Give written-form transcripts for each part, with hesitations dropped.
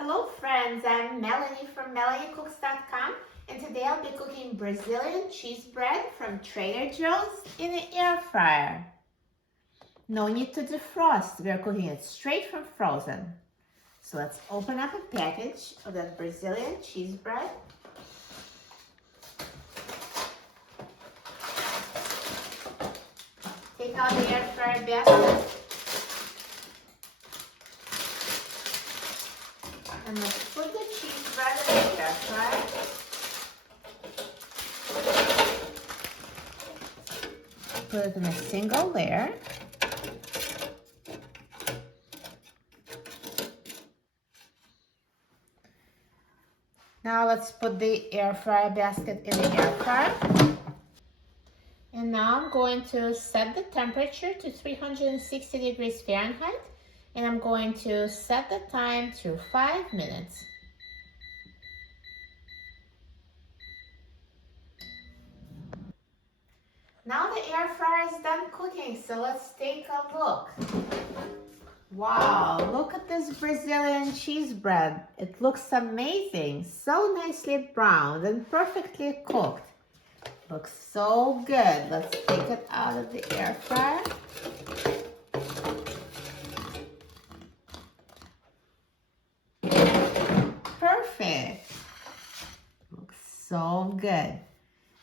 Hello friends, I'm Melanie from MelanieCooks.com, and today I'll be cooking Brazilian cheese bread from Trader Joe's in the air fryer. No need to defrost, we're cooking it straight from frozen. So let's open up a package of that Brazilian cheese bread. Take out the air fryer basket. And let's put the cheese bread in the air fryer. Put it in a single layer. Now let's put the air fryer basket in the air fryer. And now I'm going to set the temperature to 360 degrees Fahrenheit. And I'm going to set the time to 5 minutes. Now the air fryer is done cooking, so let's take a look. Wow, look at this Brazilian cheese bread. It looks amazing, so nicely browned and perfectly cooked. Looks so good. Let's take it out of the air fryer. Perfect. Looks so good.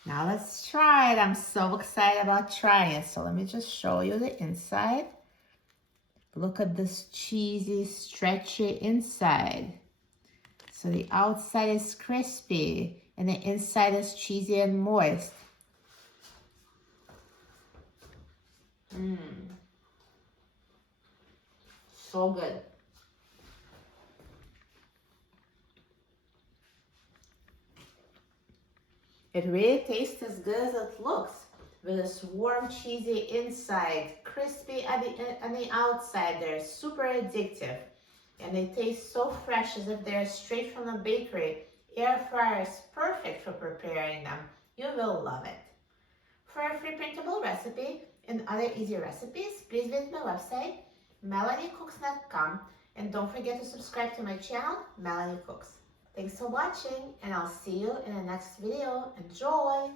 Now let's try it. I'm so excited about trying it. So let me just show you the inside. Look at this cheesy, stretchy inside. So the outside is crispy and the inside is cheesy and moist. So good. It really tastes as good as it looks, with this warm, cheesy inside, crispy on the outside. They're super addictive, and they taste so fresh as if they're straight from the bakery. Air fryer is perfect for preparing them. You will love it. For a free printable recipe and other easy recipes, please visit my website, MelanieCooks.com, and don't forget to subscribe to my channel, Melanie Cooks. Thanks for watching, and I'll see you in the next video. Enjoy!